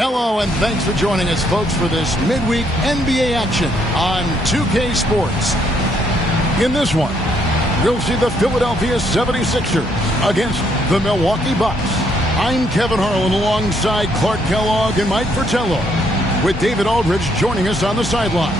Hello, and thanks for joining us, folks, for this midweek NBA action on 2K Sports. In this one, we'll see the Philadelphia 76ers against the Milwaukee Bucks. I'm Kevin Harlan alongside Clark Kellogg and Mike Fratello, with David Aldridge joining us on the sideline.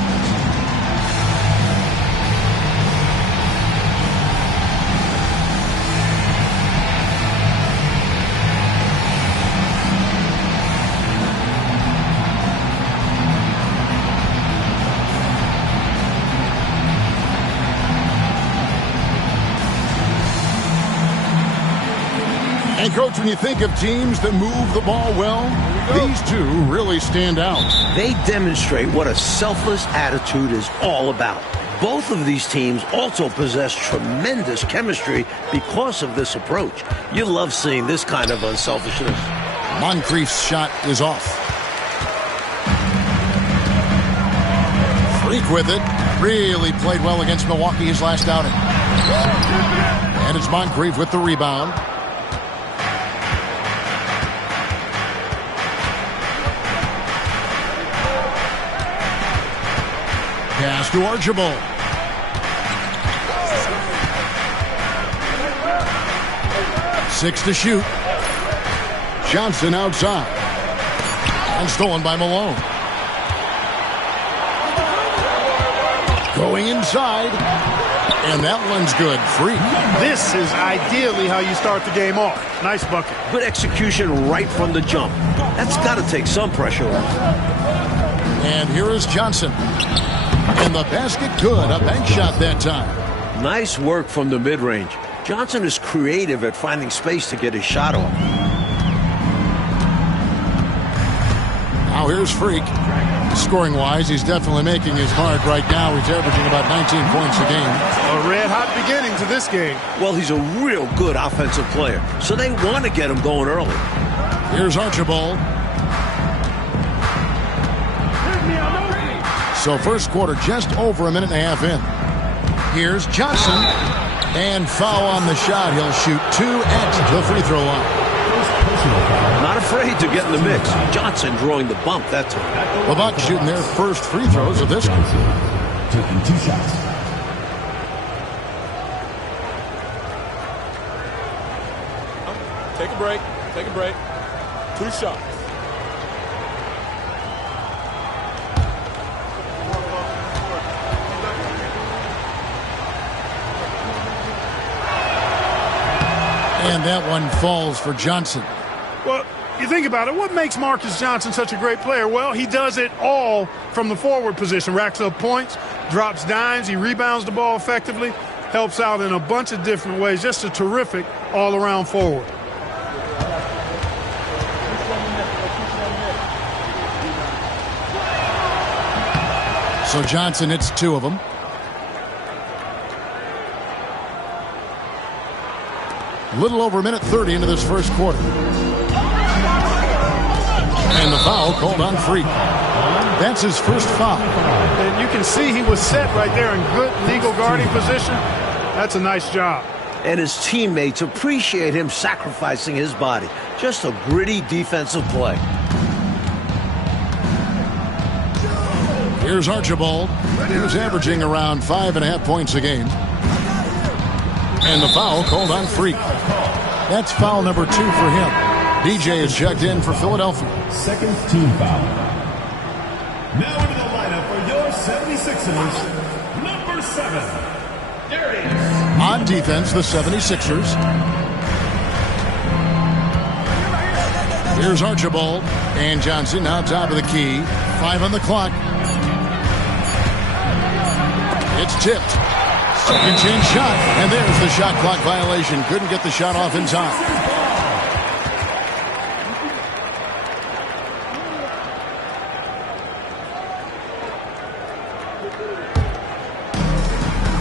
And, Coach, when you think of teams that move the ball well, these two really stand out. They demonstrate what a selfless attitude is all about. Both of these teams also possess tremendous chemistry because of this approach. You love seeing this kind of unselfishness. Moncrief's shot is off. Freak with it. Really played well against Milwaukee his last outing. And it's Moncrief with the rebound. Pass to Archibald. Six to shoot. Johnson outside. And stolen by Malone. Going inside. And that one's good. Free. This is ideally how you start the game off. Nice bucket. Good execution right from the jump. That's got to take some pressure off. And here is Johnson. And the basket good. A bank shot that time. Nice work from the mid-range. Johnson is creative at finding space to get his shot off. Now here's Freak. Scoring-wise, he's definitely making his mark right now. He's averaging about 19 points a game. A red-hot beginning to this game. Well, he's a real good offensive player, so they want to get him going early. Here's Archibald. So first quarter just over a minute and a half in. Here's Johnson. And foul on the shot. He'll shoot two at the free throw line. Not afraid to get in the mix. Johnson drawing the bump that time. The Bucks shooting their first free throws of this one. Taking two shots. Take a break. Take a break. Two shots. And that one falls for Johnson. Well, you think about it, what makes Marcus Johnson such a great player? Well, he does it all from the forward position. Racks up points, drops dimes, he rebounds the ball effectively, helps out in a bunch of different ways. Just a terrific all-around forward. So Johnson hits two of them. Little over a minute 30 into this first quarter. And the foul called on Freak. That's his first foul. And you can see he was set right there in good legal guarding position. That's a nice job. And his teammates appreciate him sacrificing his body. Just a gritty defensive play. Here's Archibald, who's averaging around 5.5 points a game. And the foul called on Freak. That's foul number 2 for him. DJ is checked in for Philadelphia. Second team foul. Now into the lineup for your 76ers, number 7. There it is. On defense, the 76ers. Here's Archibald. And Johnson now top of the key. 5 on the clock. It's tipped. Second chance shot, and there's the shot clock violation. Couldn't get the shot off in time.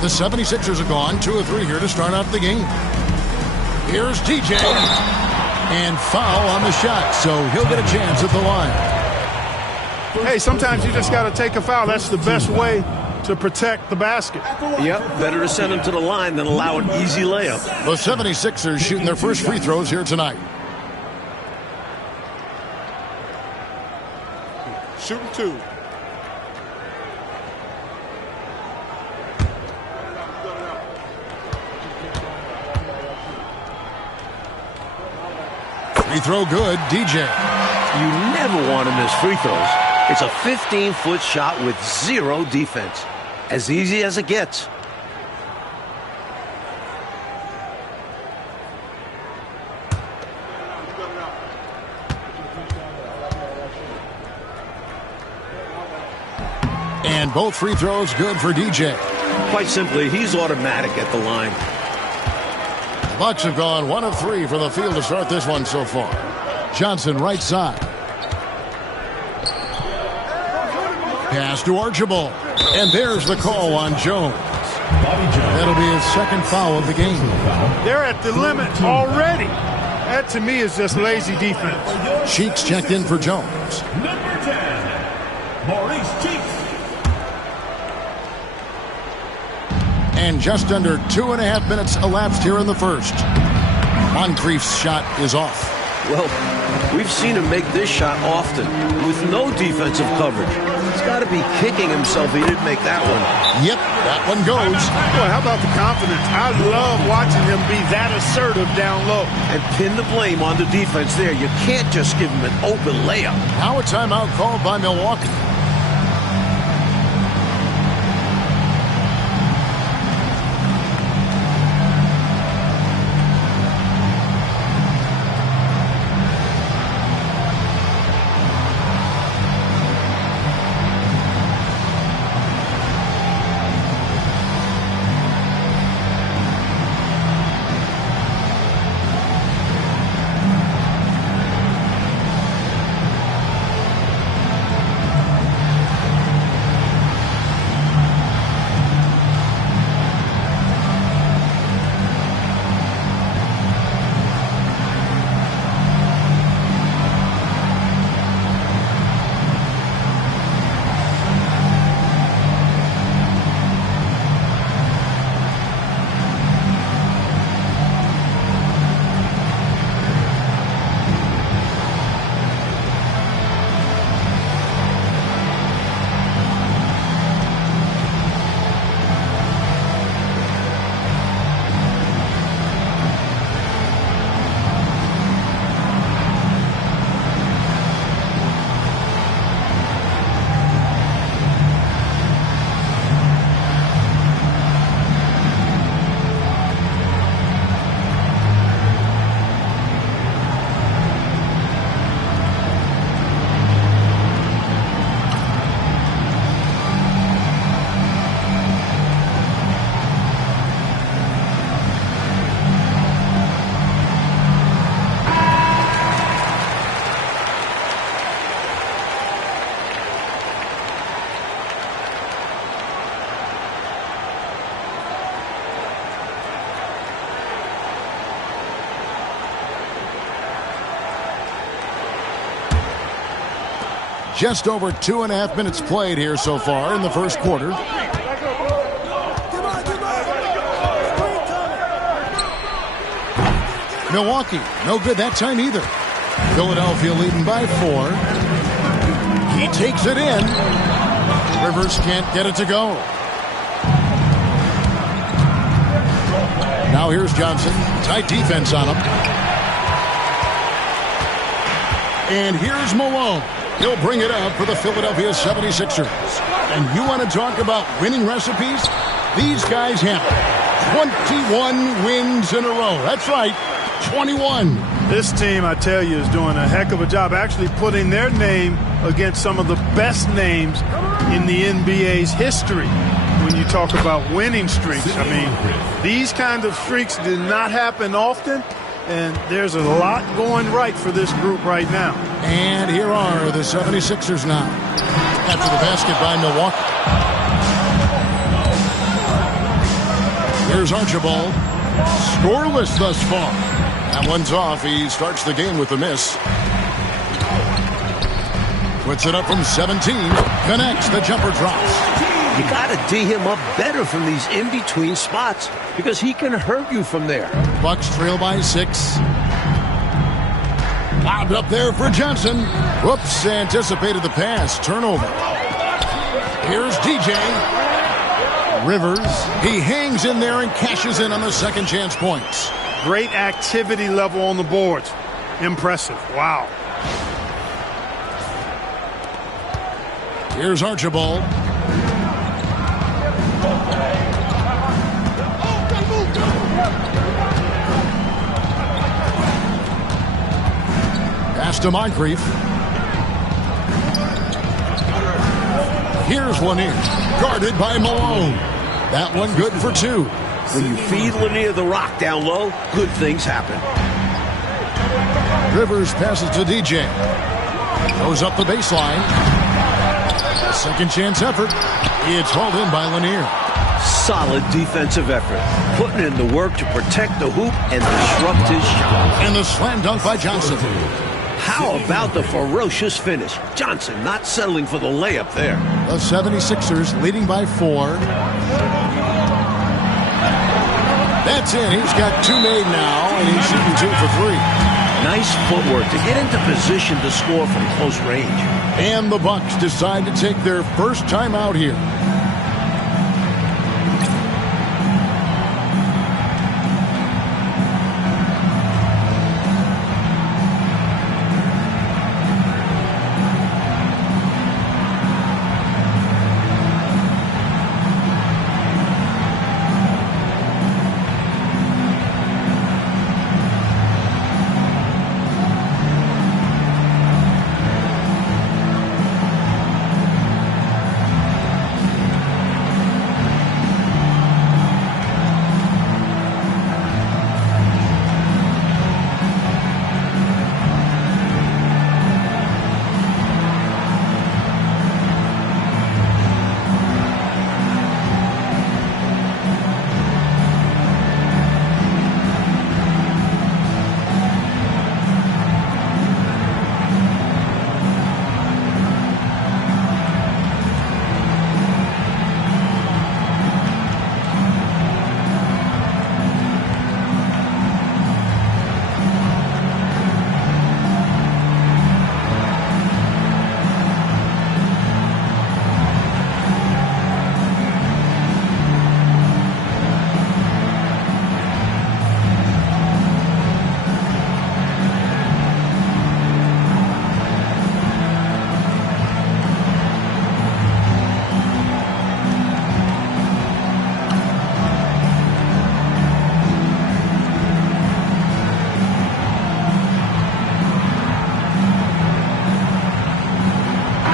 The 76ers are gone. 2 of 3 here to start out the game. Here's TJ. And foul on the shot, so he'll get a chance at the line. Hey, sometimes you just got to take a foul. That's the best way to protect the basket. Yep, better to send him to the line than allow an easy layup. The 76ers shooting their first free throws here tonight. shooting 2. Free throw good, DJ. You never want to miss free throws. It's a 15-foot shot with 0 defense. As easy as it gets. And both free throws good for DJ. Quite simply, he's automatic at the line. The Bucks have gone 1 of 3 from the field to start this one so far. Johnson right side. Pass to Archibald. And there's the call on Jones. That'll be his 2nd foul of the game. They're at the limit already. That, to me, is just lazy defense. Cheeks checked in for Jones. Number 10, Maurice Cheeks. And just under 2.5 minutes elapsed here in the first. Moncrief's shot is off. Well, we've seen him make this shot often with no defensive coverage. He's got to be kicking himself he didn't make that one. Yep, that one goes. Boy, how about the confidence? I love watching him be that assertive down low. And pin the blame on the defense there. You can't just give him an open layup. Now a timeout called by Milwaukee. Just over 2.5 minutes played here so far in the first quarter. Milwaukee, no good that time either. Philadelphia leading by 4. He takes it in. Rivers can't get it to go. Now here's Johnson. Tight defense on him. And here's Malone. He'll bring it up for the Philadelphia 76ers. And you want to talk about winning recipes? These guys have 21 wins in a row. That's right, 21. This team, I tell you, is doing a heck of a job actually putting their name against some of the best names in the NBA's history. When you talk about winning streaks, I mean, these kind of streaks did not happen often. And there's a lot going right for this group right now. And here are the 76ers now. After the basket by Milwaukee. Here's Archibald. Scoreless thus far. That one's off. He starts the game with a miss. Puts it up from 17. Connects. The jumper drops. You got to D him up better from these in-between spots because he can hurt you from there. Bucks trail by 6. Lobbed up there for Johnson. Whoops, anticipated the pass. Turnover. Here's DJ. Rivers. He hangs in there and cashes in on the second chance points. Great activity level on the boards. Impressive. Wow. Here's Archibald. Pass to Moncrief. Here's Lanier. Guarded by Malone. That one good for 2. When you feed Lanier the rock down low, good things happen. Rivers passes to DJ. Goes up the baseline. Second chance effort. It's hauled in by Lanier. Solid defensive effort. Putting in the work to protect the hoop and disrupt his shot. And the slam dunk by Johnson. How about the ferocious finish? Johnson not settling for the layup there. The 76ers leading by 4. That's in. He's got 2 made now, and he's shooting 2 for 3. Nice footwork to get into position to score from close range. And the Bucks decide to take their first time out here.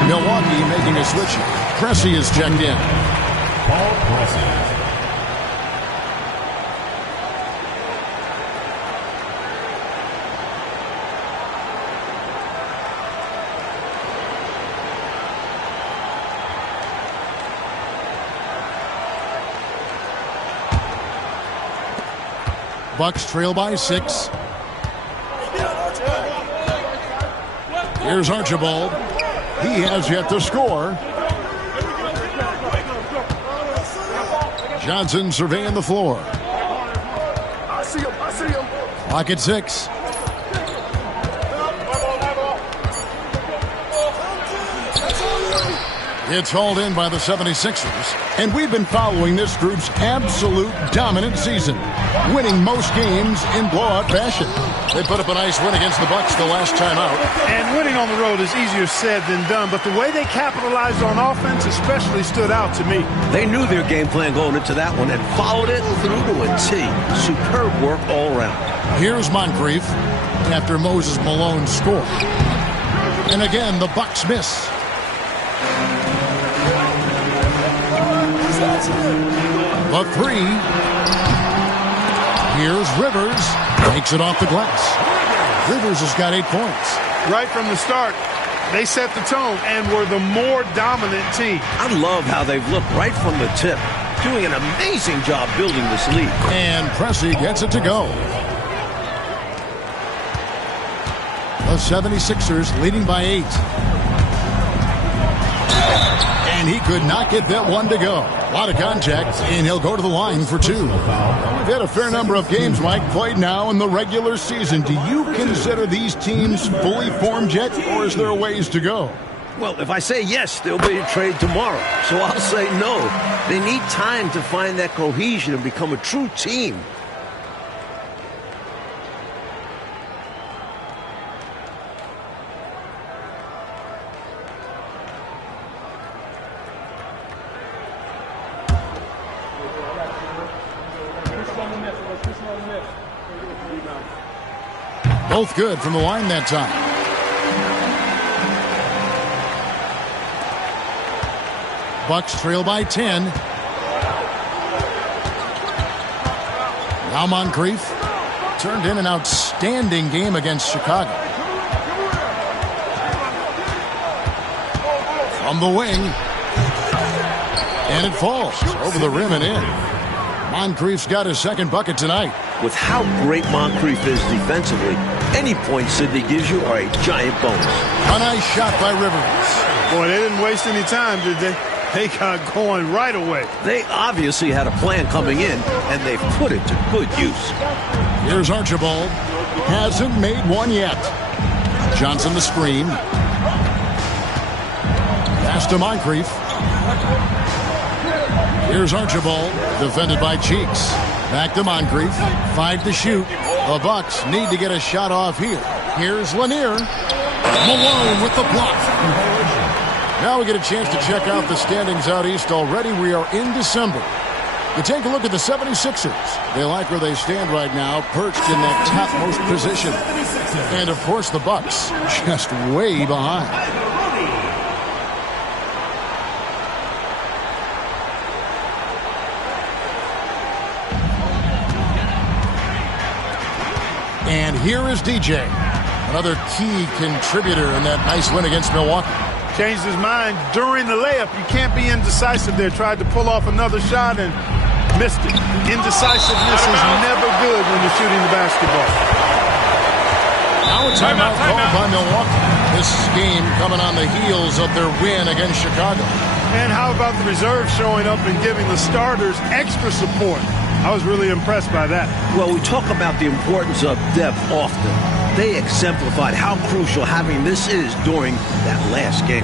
Milwaukee making a switch. Pressey is checked in. Paul Pressey. Bucks trail by 6. Here's Archibald. He has yet to score. Johnson surveying the floor. I see him. Clock at 6. It's hauled in by the 76ers, and we've been following this group's absolute dominant season, winning most games in blowout fashion. They put up a nice win against the Bucks the last time out. And winning on the road is easier said than done, but the way they capitalized on offense especially stood out to me. They knew their game plan going into that one and followed it through to a T. Superb work all around. Here's Moncrief after Moses Malone scored. And again, the Bucks miss. The 3. Here's Rivers. Takes it off the glass. Rivers has got 8 points. Right from the start, they set the tone and were the more dominant team. I love how they've looked right from the tip, doing an amazing job building this lead. And Pressey gets it to go. The 76ers leading by 8. And he could not get that one to go. A lot of contact, and he'll go to the line for 2. We've had a fair number of games, Mike, played now in the regular season. Do you consider these teams fully formed yet, or is there a ways to go? Well, if I say yes, there'll be a trade tomorrow. So I'll say no. They need time to find that cohesion and become a true team. Both good from the line that time. Bucks trail by 10. Now Moncrief turned in an outstanding game against Chicago. From the wing. And it falls over the rim and in. Moncrief's got his second bucket tonight. With how great Moncrief is defensively, any points Sidney gives you are a giant bonus. A nice shot by Rivers. Boy, they didn't waste any time, did they? They got going right away. They obviously had a plan coming in, and they've put it to good use. Here's Archibald. Hasn't made one yet. Johnson the screen. Pass to Moncrief. Here's Archibald, defended by Cheeks. Back to Moncrief. 5 to shoot. The Bucks need to get a shot off here. Here's Lanier. Malone with the block. Now we get a chance to check out the standings out east already. We are in December. You take a look at the 76ers. They like where they stand right now, perched in that topmost position. And, of course, the Bucks just way behind. And here is DJ, another key contributor in that nice win against Milwaukee. Changed his mind during the layup. You can't be indecisive there. Tried to pull off another shot and missed it. Indecisiveness is never good when you're shooting the basketball. Now a timeout called by Milwaukee. This game coming on the heels of their win against Chicago. And how about the reserves showing up and giving the starters extra support? I was really impressed by that. Well, we talk about the importance of depth often. They exemplified how crucial having this is during that last game.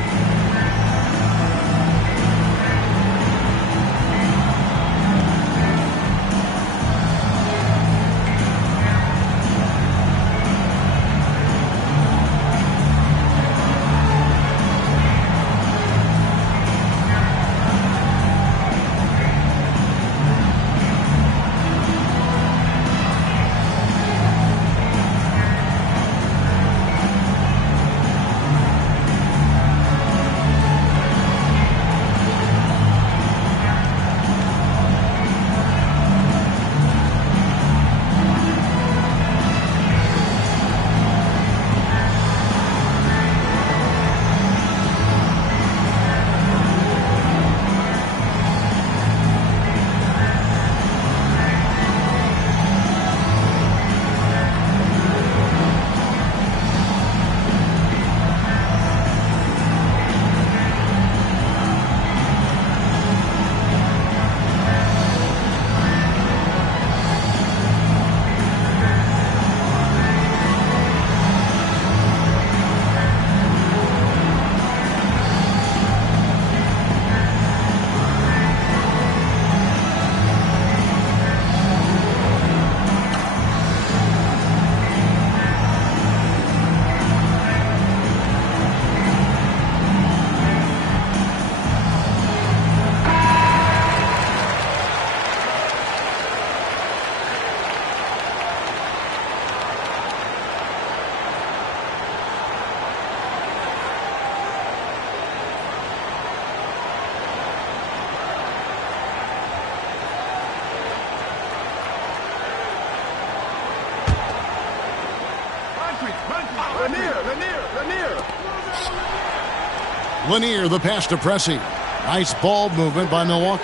Lanier, the pass to Pressey. Nice ball movement by Milwaukee.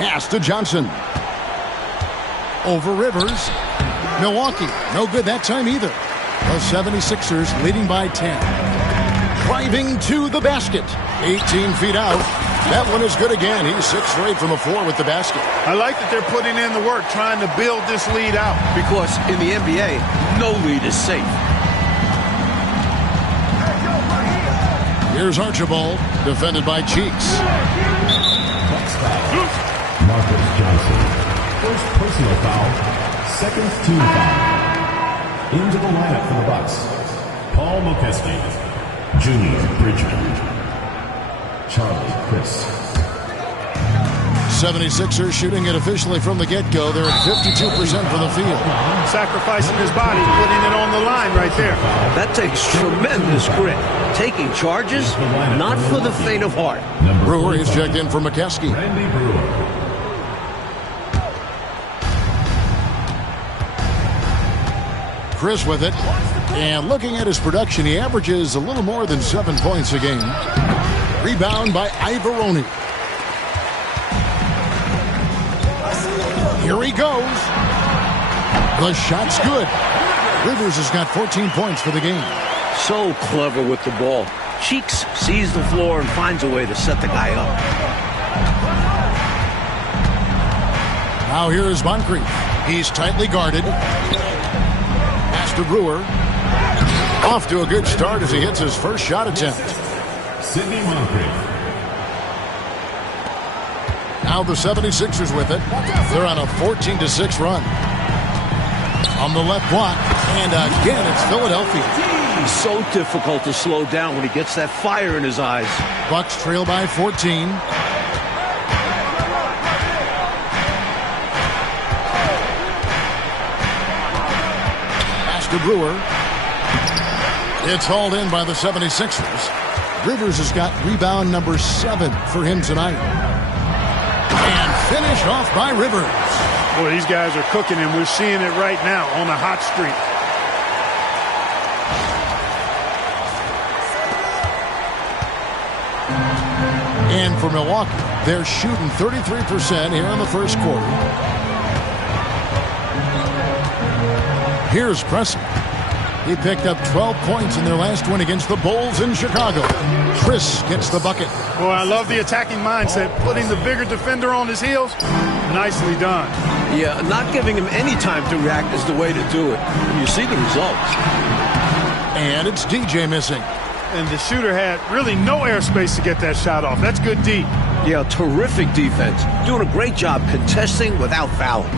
Pass to Johnson. Over Rivers. Milwaukee, no good that time either. The 76ers leading by 10. driving to the basket. 18 feet out. That one is good again. He's 6 straight from the floor with the basket. I like that they're putting in the work, trying to build this lead out. Because in the NBA, no lead is safe. Here's Archibald, defended by Cheeks. Marcus Johnson. First personal foul. Second team foul. Into the lineup for the Bucks. Paul Mokeski. Junior Bridgman. Charlie Chris. 76ers shooting it officially from the get-go. They're at 52% from the field. Sacrificing his body, putting it on the line right there. That takes tremendous grit. Taking charges, not for the faint of heart. Brewer is checked in for McKeskey. Randy Brewer. Chris with it. And looking at his production, he averages a little more than 7 points a game. Rebound by Ivoroni. Here he goes. The shot's good. Rivers has got 14 points for the game. So clever with the ball. Cheeks sees the floor and finds a way to set the guy up. Now here is Moncrief. He's tightly guarded. Pass to Brewer. Off to a good start as he hits his first shot attempt. Sidney Moncrief. Now the 76ers with it. They're on a 14-6 run. On the left block. And again, it's Philadelphia. He's so difficult to slow down when he gets that fire in his eyes. Bucks trail by 14. Pass to Brewer. It's hauled in by the 76ers. Rivers has got rebound number 7 for him tonight. And finished off by Rivers. Boy, these guys are cooking, and we're seeing it right now on a hot streak. And for Milwaukee, they're shooting 33% here in the first quarter. Here's Preston. He picked up 12 points in their last win against the Bulls in Chicago. Chris gets the bucket. Boy, I love the attacking mindset, putting the bigger defender on his heels. Nicely done. Yeah, not giving him any time to react is the way to do it. You see the results. And it's DJ missing. And the shooter had really no airspace to get that shot off. That's good D. Yeah, terrific defense. Doing a great job contesting without fouling.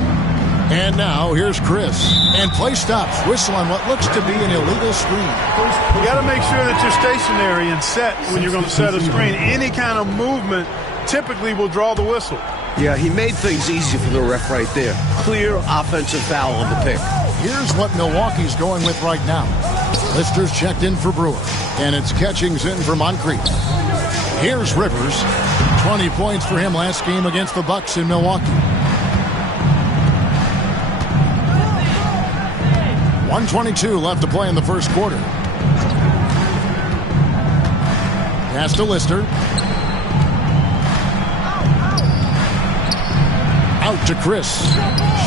And now here's Chris. And play stops. Whistle on what looks to be an illegal screen. You got to make sure that you're stationary and set when you're going to set a screen. Any kind of movement typically will draw the whistle. Yeah, he made things easy for the ref right there. Clear offensive foul on the pick. Here's what Milwaukee's going with right now. Lister's checked in for Brewer. And it's Catchings in for Moncrief. Here's Rivers. 20 points for him last game against the Bucks in Milwaukee. 1:22 left to play in the first quarter. Pass to Lister. Out to Chris.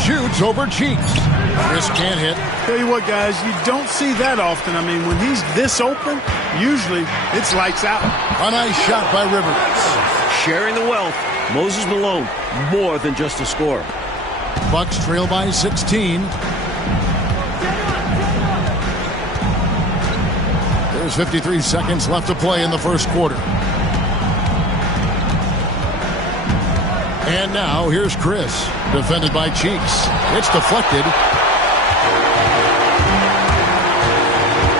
Shoots over Cheeks. Chris can't hit. Tell you what, guys, you don't see that often. I mean, when he's this open, usually it's lights out. A nice shot by Rivers. Sharing the wealth. Moses Malone, more than just a scorer. Bucks trail by 16. There's 53 seconds left to play in the first quarter. And now here's Chris, defended by Cheeks. It's deflected.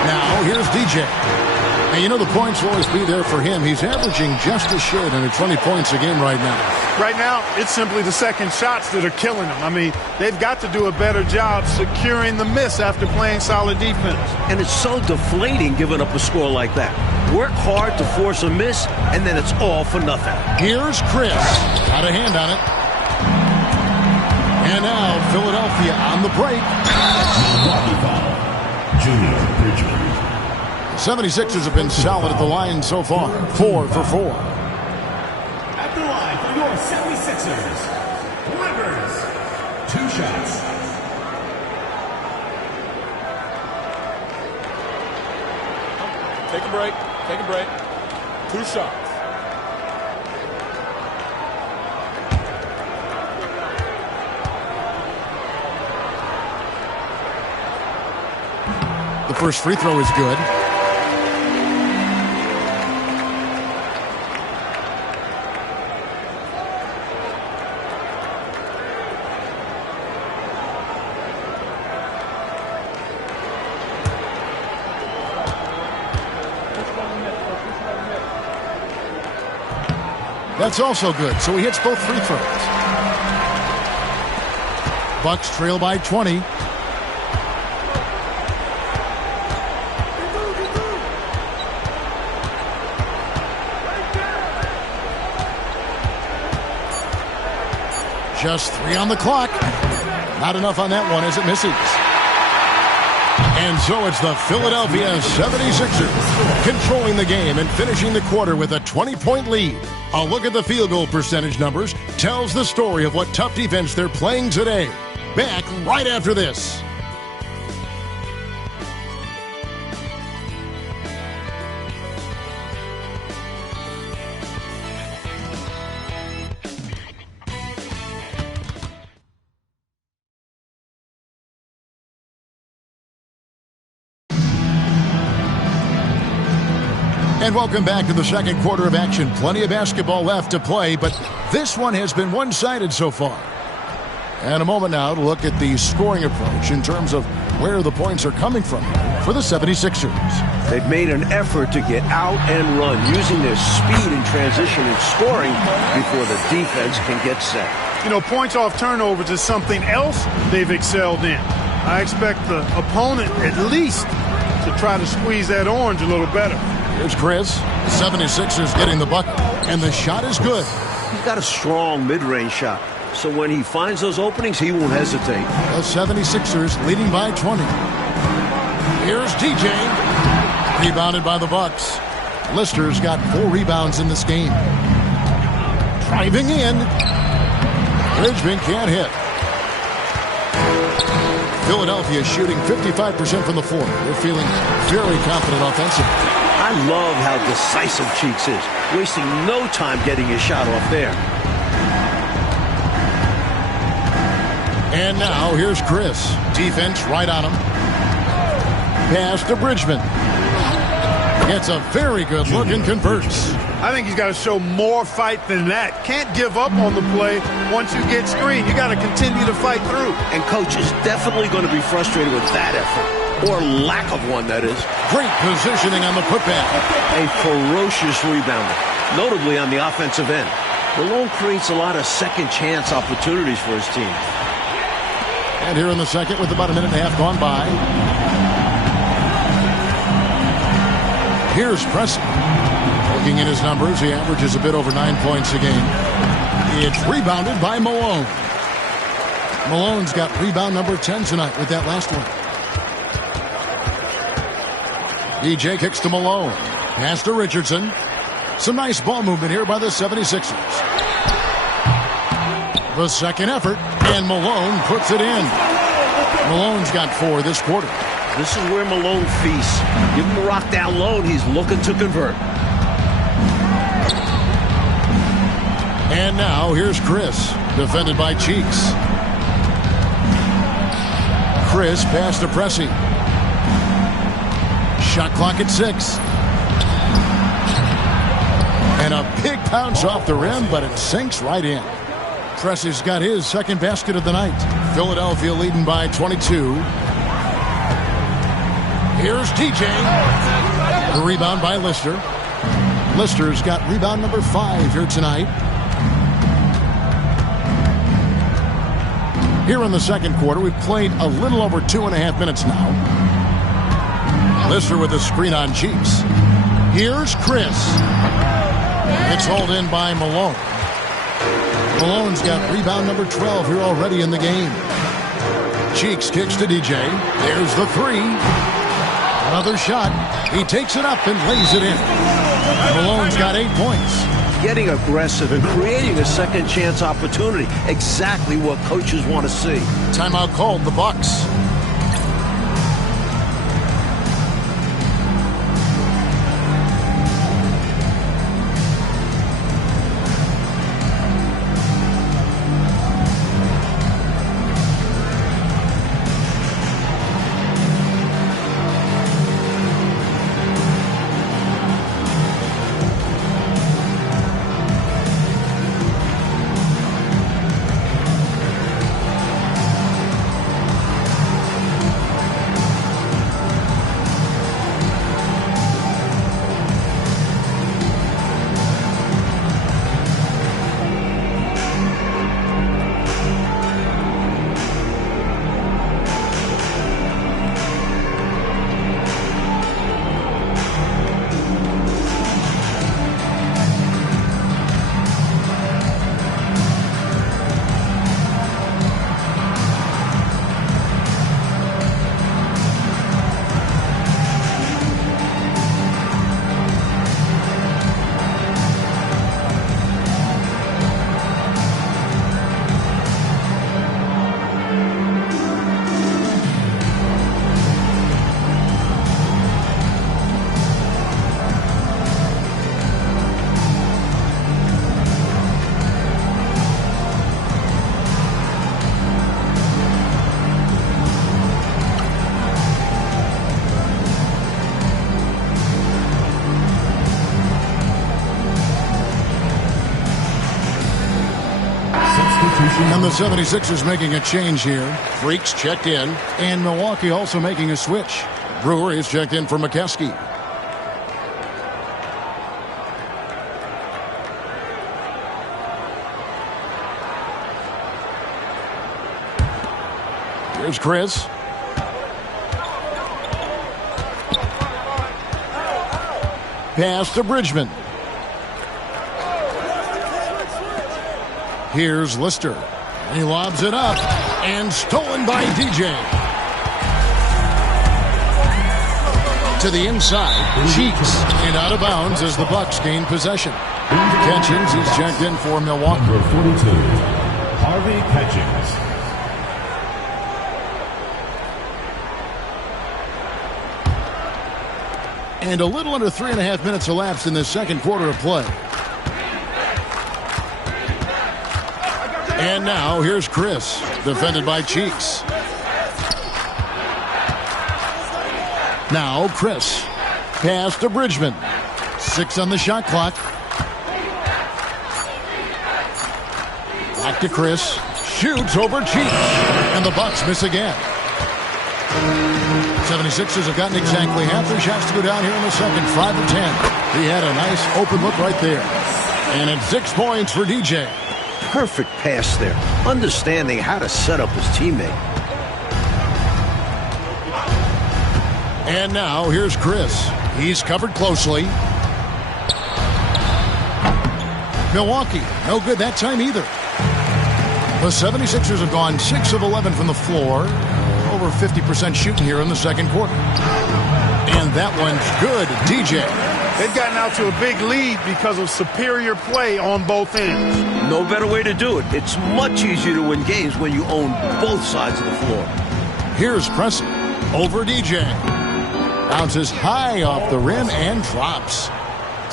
Now here's DJ. And you know the points will always be there for him. He's averaging just a shade under 20 points a game right now. Right now, it's simply the second shots that are killing him. I mean, they've got to do a better job securing the miss after playing solid defense. And it's so deflating giving up a score like that. Work hard to force a miss, and then it's all for nothing. Here's Chris. Got a hand on it. And now Philadelphia on the break. Milwaukee foul. Junior Bridgman. 76ers have been solid at the line so far. 4 for 4. At the line for your 76ers, Rivers. 2 shots. Take a break. Take a break. 2 shots. The first free throw is good. That's also good, so he hits both free throws. Bucks trail by 20. Just 3 on the clock. Not enough on that one as it misses. And so it's the Philadelphia 76ers controlling the game and finishing the quarter with a 20-point lead. A look at the field goal percentage numbers tells the story of what tough defense they're playing today. Back right after this. And welcome back to the second quarter of action. Plenty of basketball left to play, but this one has been one-sided so far. And a moment now to look at the scoring approach in terms of where the points are coming from for the 76ers. They've made an effort to get out and run, using their speed in transition and scoring before the defense can get set. You know, points off turnovers is something else they've excelled in. I expect the opponent at least to try to squeeze that orange a little better. Here's Chris. 76ers getting the bucket, and the shot is good. He's got a strong mid-range shot, so when he finds those openings, he won't hesitate. The 76ers leading by 20. Here's DJ. Rebounded by the Bucks. Lister's got 4 rebounds in this game. Driving in. Bridgman can't hit. Philadelphia shooting 55% from the floor. They're feeling very confident offensively. I love how decisive Cheeks is, wasting no time getting his shot off there. And now here's Chris. Defense right on him. Pass to Bridgman. Gets a very good look and converts. I think he's got to show more fight than that. Can't give up on the play once you get screened. You got to continue to fight through. And coach is definitely going to be frustrated with that effort. Or lack of one, that is. Great positioning on the putback. A ferocious rebounder, notably on the offensive end. Malone creates a lot of second chance opportunities for his team. And here in the second with about a minute and a half gone by. Here's Preston. Looking at his numbers, he averages a bit over 9 points a game. It's rebounded by Malone. Malone's got rebound number 10 tonight with that last one. DJ kicks to Malone. Pass to Richardson. Some nice ball movement here by the 76ers. The second effort, and Malone puts it in. Malone's got 4 this quarter. This is where Malone feasts. Give him a rock down low, and he's looking to convert. And now here's Chris, defended by Cheeks. Chris pass to Pressey. Shot clock at 6. And a big bounce off the rim, but it sinks right in. Pressey's got his second basket of the night. Philadelphia leading by 22. Here's DJ. The rebound by Lister. Lister's got rebound number 5 here tonight. Here in the second quarter, we've played a little over 2.5 minutes now. Lister with a screen on Cheeks. Here's Chris. It's hauled in by Malone. Malone's got rebound number 12 here already in the game. Cheeks kicks to DJ. There's the 3. Another shot. He takes it up and lays it in. Malone's got 8 points. Getting aggressive and creating a second chance opportunity. Exactly what coaches want to see. Timeout called, the Bucks. Substitution. And the 76ers making a change here. Freaks checked in. And Milwaukee also making a switch. Brewer is checked in for McKeskey. Here's Chris. Pass to Bridgman. Here's Lister. He lobs it up. And stolen by DJ. To the inside. Cheeks. And out of bounds as the Bucks gain possession. Catchings, he's checked in for Milwaukee. Number 42, Harvey Catchings. And a little under 3.5 minutes elapsed in the second quarter of play. And now here's Chris, defended by Cheeks. Now Chris. Pass to Bridgman. 6 on the shot clock. Back to Chris. Shoots over Cheeks. And the Bucks miss again. 76ers have gotten exactly half their shots to go down here in the second. 5 of 10. He had a nice open look right there. And it's 6 points for DJ. Perfect pass there. Understanding how to set up his teammate. And now here's Chris. He's covered closely. Milwaukee, no good that time either. The 76ers have gone 6 of 11 from the floor. Over 50% shooting here in the second quarter. And that one's good, DJ. They've gotten out to a big lead because of superior play on both ends. No better way to do it. It's much easier to win games when you own both sides of the floor. Here's Preston over DJ. Bounces high off the rim and drops.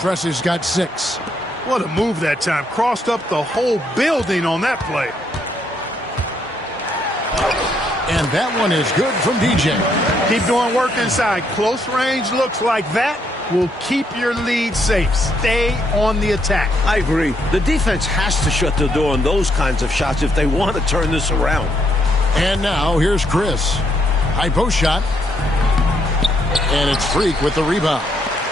Preston's got 6. What a move that time. Crossed up the whole building on that play. And that one is good from DJ. Keep doing work inside. Close range looks like that will keep your lead safe. Stay on the attack. I agree. The defense has to shut the door on those kinds of shots if they want to turn this around. And now here's Chris. High post shot. And it's Freak with the rebound.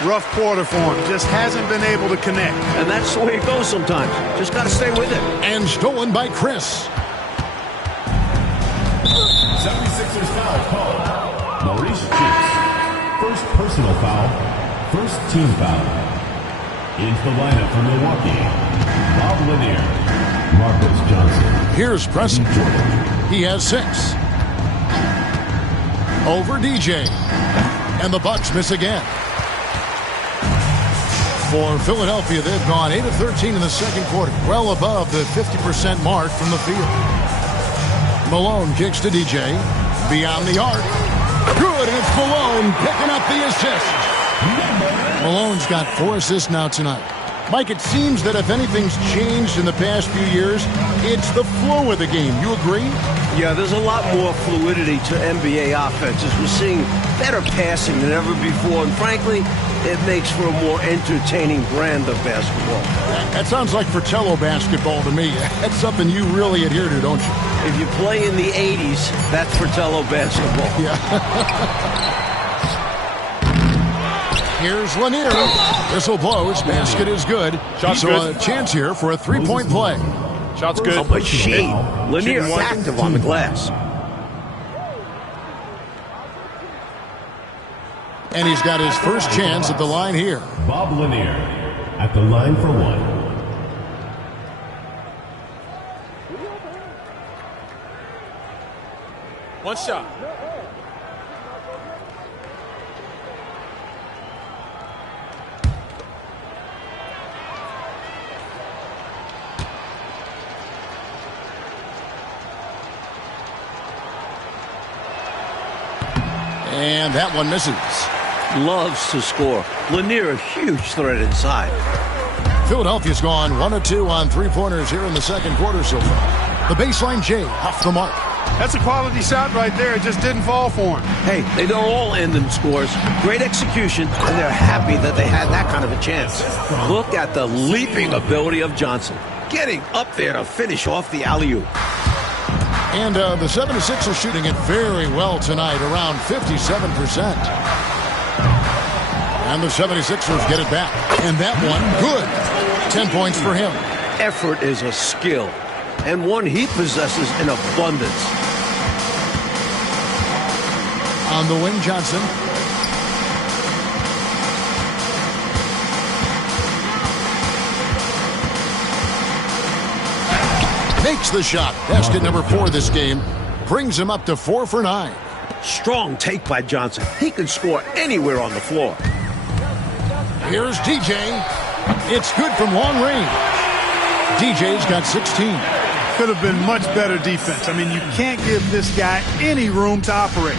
Rough quarter for him. Just hasn't been able to connect. And that's the way it goes sometimes. Just got to stay with it. And stolen by Chris. 76ers foul called. Maurice Cheeks. First personal foul. First team foul. Into the lineup for Milwaukee. Bob Lanier. Marcus Johnson. Here's Preston. He has 6. Over DJ. And the Bucks miss again. For Philadelphia, they've gone 8 of 13 in the second quarter. Well above the 50% mark from the field. Malone kicks to DJ. Beyond the arc. Good, and it's Malone picking up the assist. Malone's got 4 assists now tonight. Mike, it seems that if anything's changed in the past few years, it's the flow of the game. You agree? Yeah, there's a lot more fluidity to NBA offenses. We're seeing better passing than ever before, and frankly, it makes for a more entertaining brand of basketball. That sounds like Fratello basketball to me. That's something you really adhere to, don't you? If you play in the 80s, that's Fratello basketball. Yeah. Here's Lanier. Whistle blows. Basket is good. Shot's so good. A chance here for a 3-point play. Shot's good. A machine. Lanier Shooting one. active on the glass. And he's got his first chance at the line here. Bob Lanier at the line for 1. One shot. And that one misses. Loves to score. Lanier, a huge threat inside. Philadelphia's gone 1 of 2 on 3-pointers here in the second quarter so far. The baseline J off the mark. That's a quality shot right there. It just didn't fall for him. Hey, they don't all end in scores. Great execution, and they're happy that they had that kind of a chance. Look at the leaping ability of Johnson. getting up there to finish off the alley-oop. And the 76ers shooting it very well tonight, around 57%. And the 76ers get it back. And that one, good. 10 points for him. Effort is a skill, and one he possesses in abundance. On the wing, Johnson. Makes the shot. Basket number 4 this game. Brings him up to 4 for 9. Strong take by Johnson. He can score anywhere on the floor. Here's DJ. It's good from long range. DJ's got 16. Could have been much better defense. I mean, you can't give this guy any room to operate.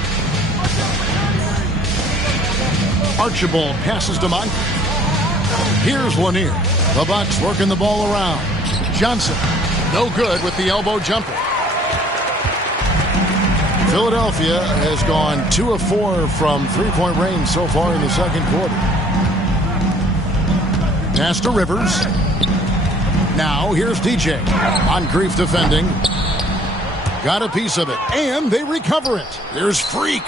Archibald passes to Monk. Here's Lanier. The Bucks working the ball around. Johnson, no good with the elbow jumper. Philadelphia has gone 2 of 4 from three-point range so far in the second quarter. Pass to Rivers. Now here's DJ. Moncrief defending. Got a piece of it, and they recover it. Here's Freak.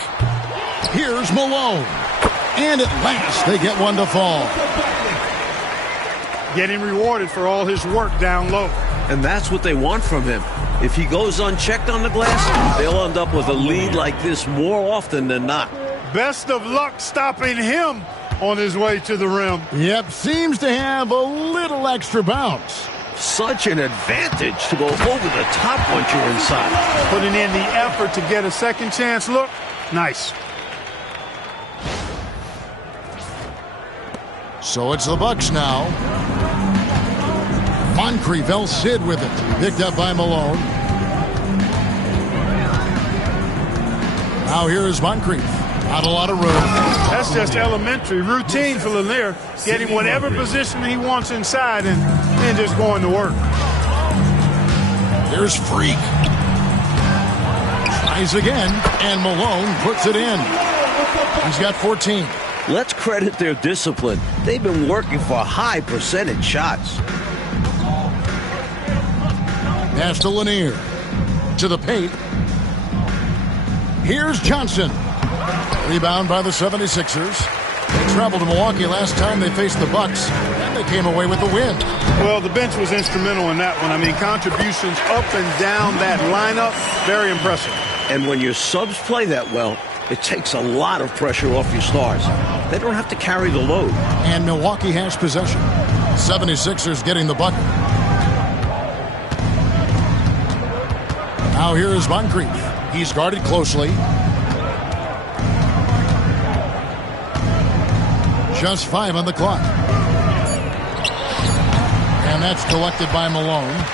Here's Malone. And at last, they get one to fall. Getting rewarded for all his work down low. And that's what they want from him. If he goes unchecked on the glass, they'll end up with a lead like this more often than not. Best of luck stopping him on his way to the rim. Yep, seems to have a little extra bounce. Such an advantage to go over the top once you're inside. Putting in the effort to get a second chance look. Nice. So it's the Bucks now. Moncrief, El Cid with it. Picked up by Malone. Now here is Moncrief. Not a lot of room. That's just elementary routine for Lanier. Getting whatever position he wants inside and just going to work. There's Freak. Tries again, and Malone puts it in. He's got 14. Let's credit their discipline. They've been working for high percentage shots. Pass to Lanier. To the paint. Here's Johnson. Rebound by the 76ers. They traveled to Milwaukee last time they faced the Bucks, and they came away with the win. Well, the bench was instrumental in that one. I mean, contributions up and down that lineup, very impressive. And when your subs play that well, it takes a lot of pressure off your stars. They don't have to carry the load. And Milwaukee has possession. 76ers getting the bucket. Now here is Moncrief. He's guarded closely. Just 5 on the clock. And that's collected by Malone.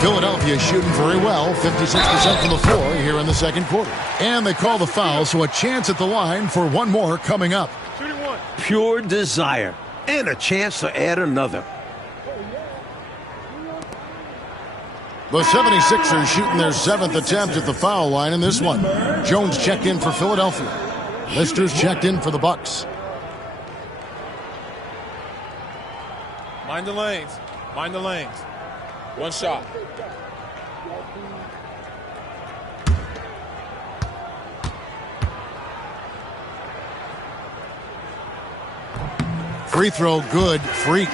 Philadelphia shooting very well, 56% from the floor here in the second quarter. And they call the foul, so a chance at the line for one more coming up. Pure desire and a chance to add another. The 76ers shooting their 7th attempt at the foul line in this one. Jones checked in for Philadelphia. Lister's checked in for the Bucks. Mind the lanes. Mind the lanes. One shot. Free throw good. Freak.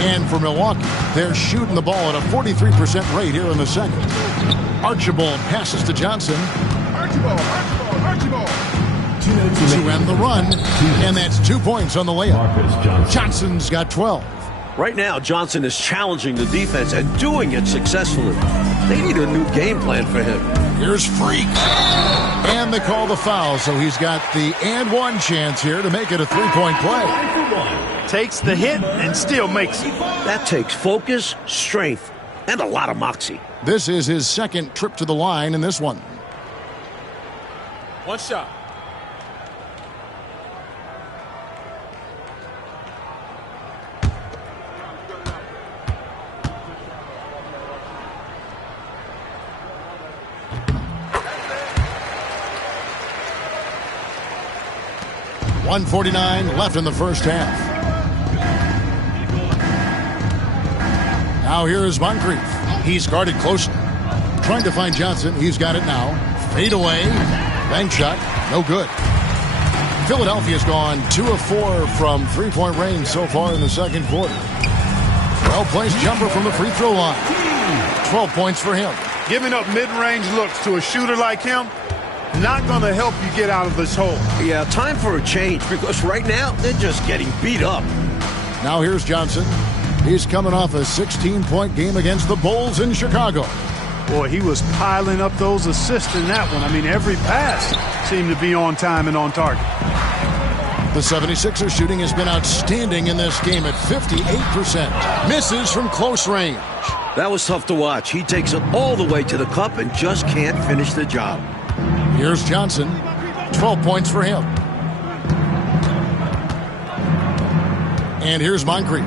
And for Milwaukee, they're shooting the ball at a 43% rate here in the second. Archibald passes to Johnson. Archibald. To end the run, and that's 2 points on the layup. Johnson's got 12. Right now, Johnson is challenging the defense and doing it successfully. They need a new game plan for him. Here's Freak. And they call the foul, so he's got the and one chance here to make it a three-point play. Takes the hit and still makes it. That takes focus, strength, and a lot of moxie. This is his second trip to the line in this one. One shot. .149 left in the first half. Now here is Moncrief. He's guarded closely. Trying to find Johnson. He's got it now. Fade away. Bank shot. No good. Philadelphia's gone 2 of 4 from three-point range so far in the second quarter. Well-placed jumper from the free throw line. 12 points for him. Giving up mid-range looks to a shooter like him, not going to help you get out of this hole. Yeah, time for a change because right now they're just getting beat up. Now here's Johnson. He's coming off a 16-point game against the Bulls in Chicago. Boy, he was piling up those assists in that one. I mean, every pass seemed to be on time and on target. The 76ers shooting has been outstanding in this game at 58%. Misses from close range. That was tough to watch. He takes it all the way to the cup and just can't finish the job. Here's Johnson. 12 points for him. And here's Moncrief.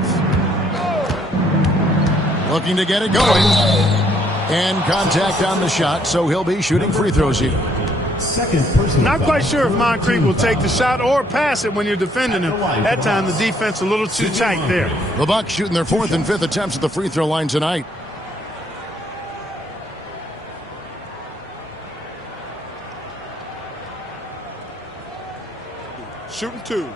Looking to get it going. And contact on the shot, so he'll be shooting free throws here. Not quite sure if Moncrief will take the shot or pass it when you're defending him. That time the defense a little too tight there. The Bucks shooting their 4th and 5th attempts at the free throw line tonight. Shooting 2.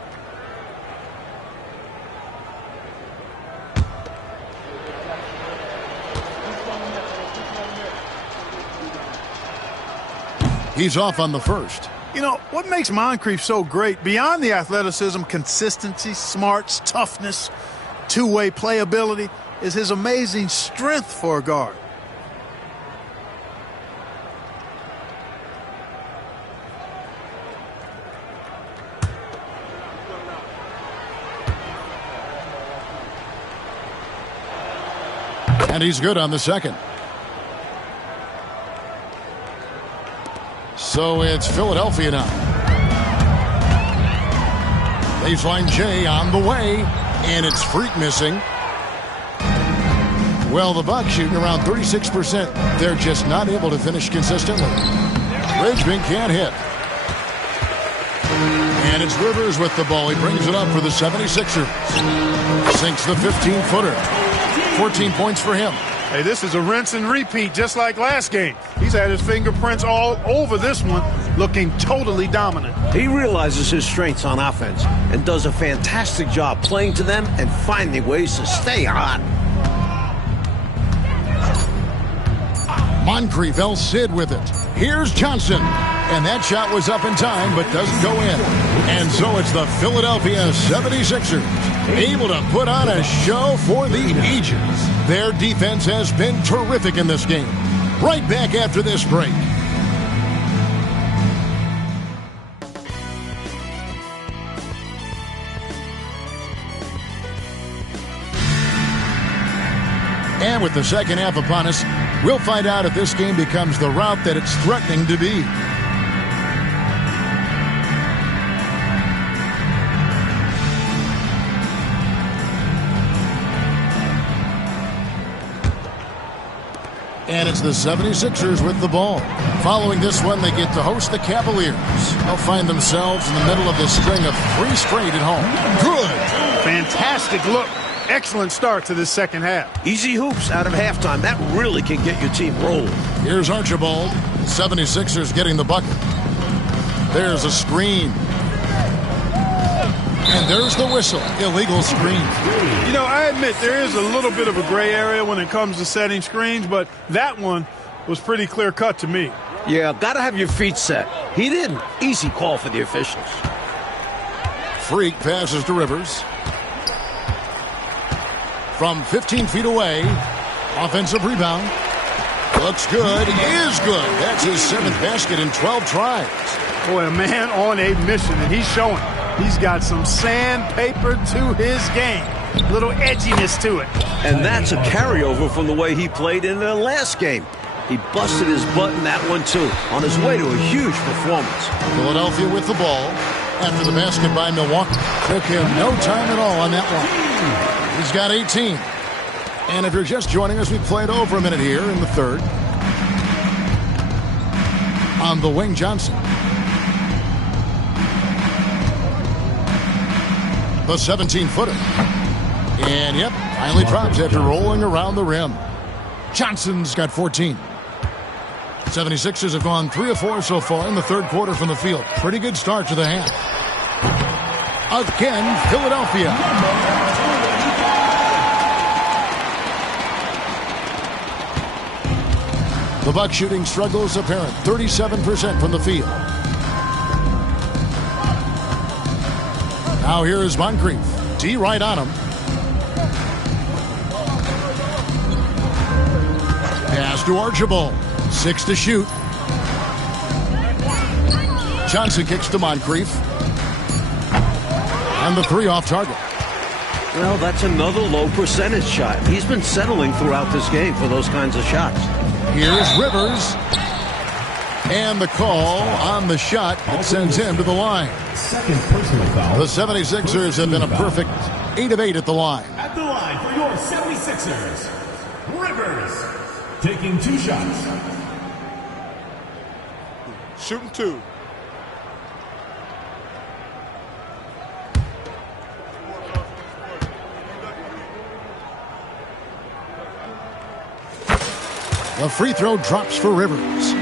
He's off on the first. You know, what makes Moncrief so great, beyond the athleticism, consistency, smarts, toughness, two-way playability, is his amazing strength for a guard. And he's good on the second. So it's Philadelphia now. Baseline J on the way, and it's Freak missing. Well, the Bucks shooting around 36%. They're just not able to finish consistently. Bridgman can't hit. And it's Rivers with the ball. He brings it up for the 76ers. Sinks the 15-footer. 14 points for him. Hey, this is a rinse and repeat just like last game. He's had his fingerprints all over this one, looking totally dominant. He realizes his strengths on offense and does a fantastic job playing to them and finding ways to stay hot. Moncrief, El Cid with it. Here's Johnson. And that shot was up in time, but doesn't go in. And so it's the Philadelphia 76ers able to put on a show for the ages. Their defense has been terrific in this game. Right back after this break. And with the second half upon us, we'll find out if this game becomes the route that it's threatening to be. And it's the 76ers with the ball. Following this one, they get to host the Cavaliers. They'll find themselves in the middle of this string of 3 straight at home. Good. Fantastic look. Excellent start to this second half. Easy hoops out of halftime. That really can get your team rolling. Here's Archibald. 76ers getting the bucket. There's a screen. And there's the whistle. Illegal screen. You know, I admit there is a little bit of a gray area when it comes to setting screens, but that one was pretty clear cut to me. Yeah, got to have your feet set. He didn't. Easy call for the officials. Freak passes to Rivers. From 15 feet away. Offensive rebound. Looks good. Is good. That's his 7th basket in 12 tries. Boy, a man on a mission, and he's showing. He's got some sandpaper to his game. A little edginess to it. And that's a carryover from the way he played in the last game. He busted his butt in that one, too, on his way to a huge performance. Philadelphia with the ball after the basket by Milwaukee. Took him no time at all on that one. He's got 18. And if you're just joining us, we played over a minute here in the third. On the wing, Johnson. The 17-footer. And, yep, Finally drops after rolling around the rim. Johnson's got 14. 76ers have gone 3 of 4 so far in the third quarter from the field. Pretty good start to the half. Again, Philadelphia. The Bucks shooting struggles apparent. 37% from the field. Now here is Moncrief. D right on him. Pass to Archibald. 6 to shoot. Johnson kicks to Moncrief. And the 3 off target. Well, that's another low percentage shot. He's been settling throughout this game for those kinds of shots. Here's Rivers. And the call on the shot that sends him to the line. Second personal foul. The 76ers have been a perfect 8 of 8 at the line. At the line for your 76ers, Rivers taking 2 shots. Shooting 2. The free throw drops for Rivers.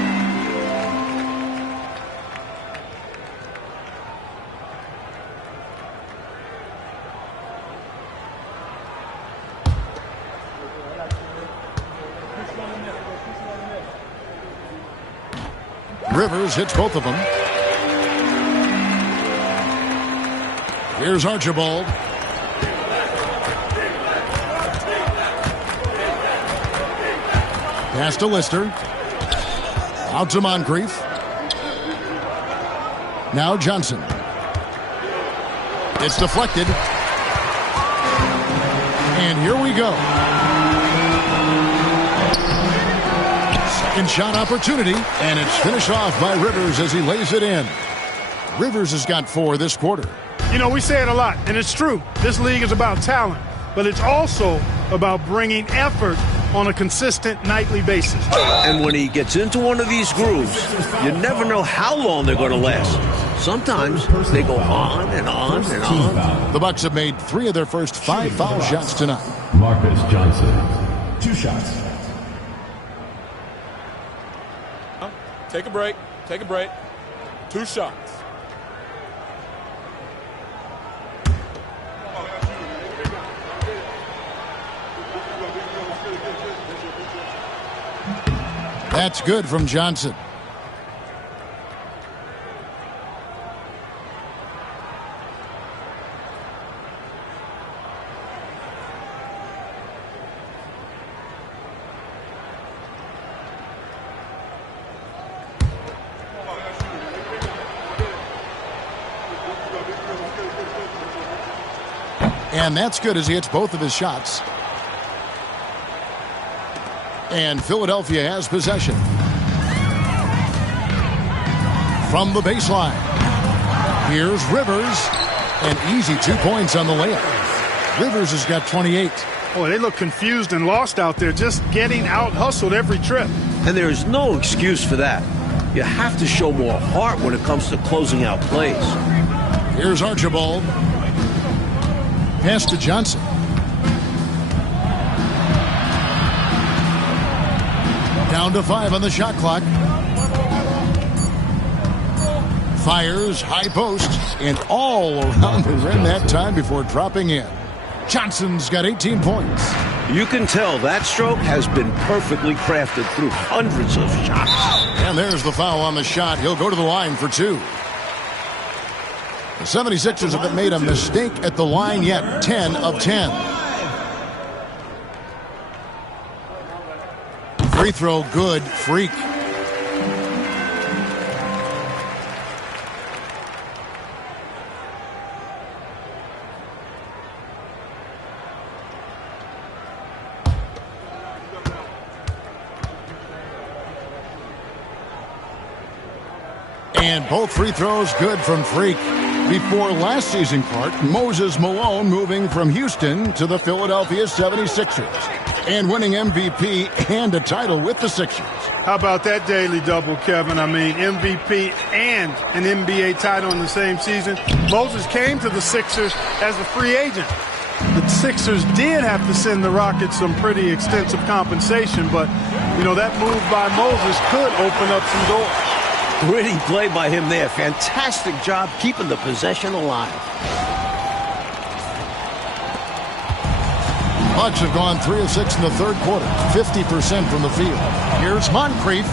Rivers hits both of them. Here's Archibald. Pass to Lister. Out to Moncrief. Now Johnson. It's deflected. And here we go. Second shot opportunity. And it's finished off by Rivers as he lays it in. Rivers has got 4 this quarter. You know, we say it a lot, and it's true. This league is about talent, but it's also about bringing effort on a consistent nightly basis. And when he gets into one of these grooves, you never know how long they're going to last. Sometimes they go on and on and on. The Bucks have made 3 of their first 5 foul shots tonight. Marcus Johnson, 2 shots. Take a break. Take a break. 2 shots. That's good from Johnson. And that's good as he hits both of his shots. And Philadelphia has possession. From the baseline. Here's Rivers. An easy 2 points on the layup. Rivers has got 28. Boy, they look confused and lost out there, just getting out-hustled every trip. And there is no excuse for that. You have to show more heart when it comes to closing out plays. Here's Archibald. Pass to Johnson. Down to 5 on the shot clock. Fires, high post, and all around the rim that time before dropping in. Johnson's got 18 points. You can tell that stroke has been perfectly crafted through hundreds of shots. And there's the foul on the shot. He'll go to the line for 2. The 76ers haven't made a mistake at the line yet. 10 of 10. Free throw good. Freak. And both free throws good from Freak. Before last season, Clark, Moses Malone moving from Houston to the Philadelphia 76ers and winning MVP and a title with the Sixers. How about that daily double, Kevin? I mean, MVP and an NBA title in the same season. Moses came to the Sixers as a free agent. The Sixers did have to send the Rockets some pretty extensive compensation, but, you know, that move by Moses could open up some doors. Gritty play by him there. Fantastic job keeping the possession alive. Bucks have gone 3 of 6 in the third quarter, 50% from the field. Here's Moncrief.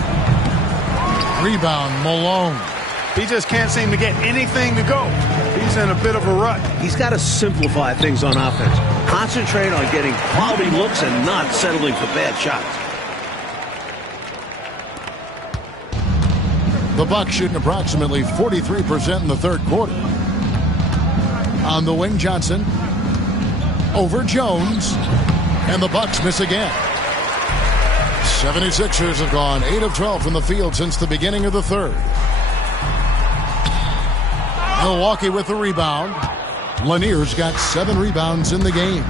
Rebound, Malone. He just can't seem to get anything to go. He's in a bit of a rut. He's got to simplify things on offense. Concentrate on getting quality looks and not settling for bad shots. The Bucks shooting approximately 43% in the third quarter. On the wing, Johnson. Over Jones. And the Bucks miss again. 76ers have gone 8 of 12 from the field since the beginning of the third. Milwaukee with the rebound. Lanier's got 7 rebounds in the game.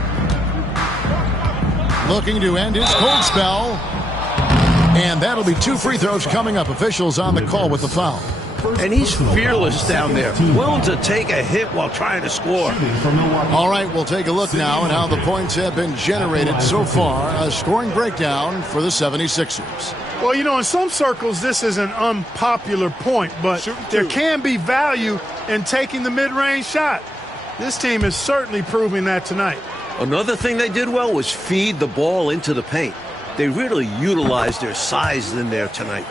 Looking to end his cold spell. And that'll be 2 free throws coming up. Officials on the call with the foul. And he's fearless down there, willing to take a hit while trying to score. All right, we'll take a look now at how the points have been generated so far. A scoring breakdown for the 76ers. Well, you know, in some circles, this is an unpopular point, but there can be value in taking the mid-range shot. This team is certainly proving that tonight. Another thing they did well was feed the ball into the paint. They really utilized their size in there tonight.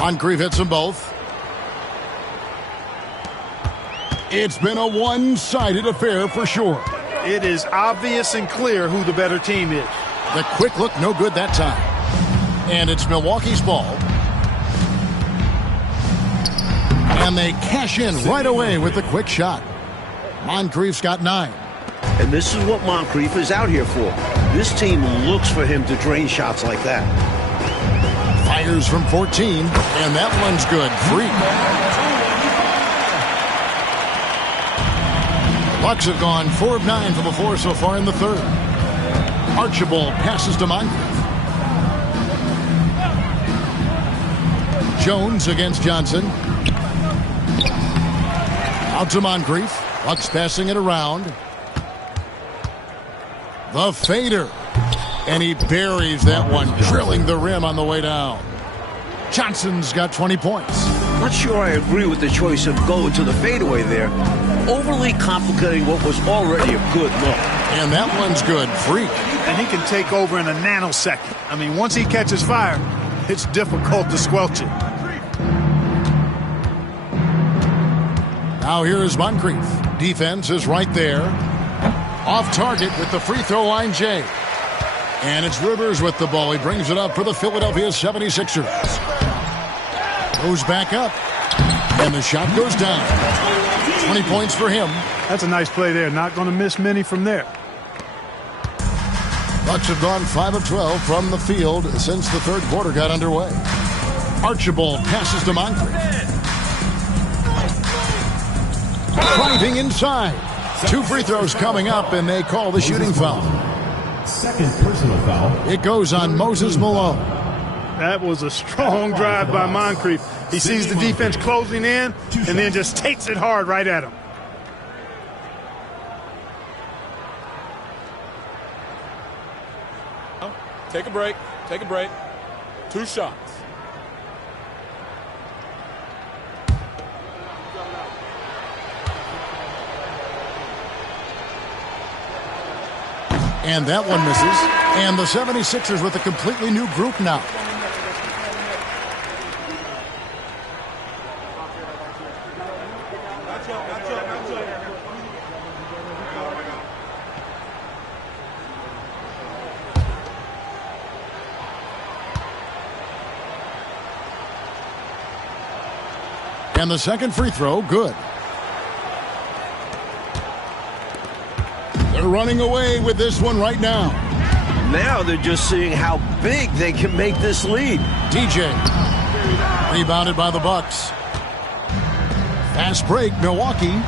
Moncrief hits them both. It's been a one-sided affair for sure. It is obvious and clear who the better team is. The quick look, no good that time. And it's Milwaukee's ball. And they cash in right away with the quick shot. Moncrief's got 9. And this is what Moncrief is out here for. This team looks for him to drain shots like that. Fires from 14, and that one's good. Free. Bucks have gone 4 of 9 from the floor so far in the third. Archibald passes to Moncrief. Jones against Johnson. Out to Moncrief. Bucks passing it around. The fader. And he buries that one, drilling the rim on the way down. Johnson's got 20 points. Not sure I agree with the choice of going to the fadeaway there. Overly complicating what was already a good look. And that one's good. Freak. And he can take over in a nanosecond. I mean, once he catches fire, it's difficult to squelch it. Now here is Moncrief. Defense is right there. Off target with the free throw line, Jay. And it's Rivers with the ball. He brings it up for the Philadelphia 76ers. Goes back up. And the shot goes down. 20 points for him. That's a nice play there. Not going to miss many from there. Bucks have gone 5 of 12 from the field since the third quarter got underway. Archibald passes to Moncrief. Driving inside. 2 free throws coming up, and they call the shooting foul. Second personal foul. It goes on Moses Malone. That was a strong drive by Moncrief. He sees the defense closing in and then just takes it hard right at him. Take a break. Take a break. 2 shots. And that one misses. And the 76ers with a completely new group now. And the second free throw, good. They're running away with this one right now. Now they're just seeing how big they can make this lead. DJ. Rebounded by the Bucks. Fast break, Milwaukee.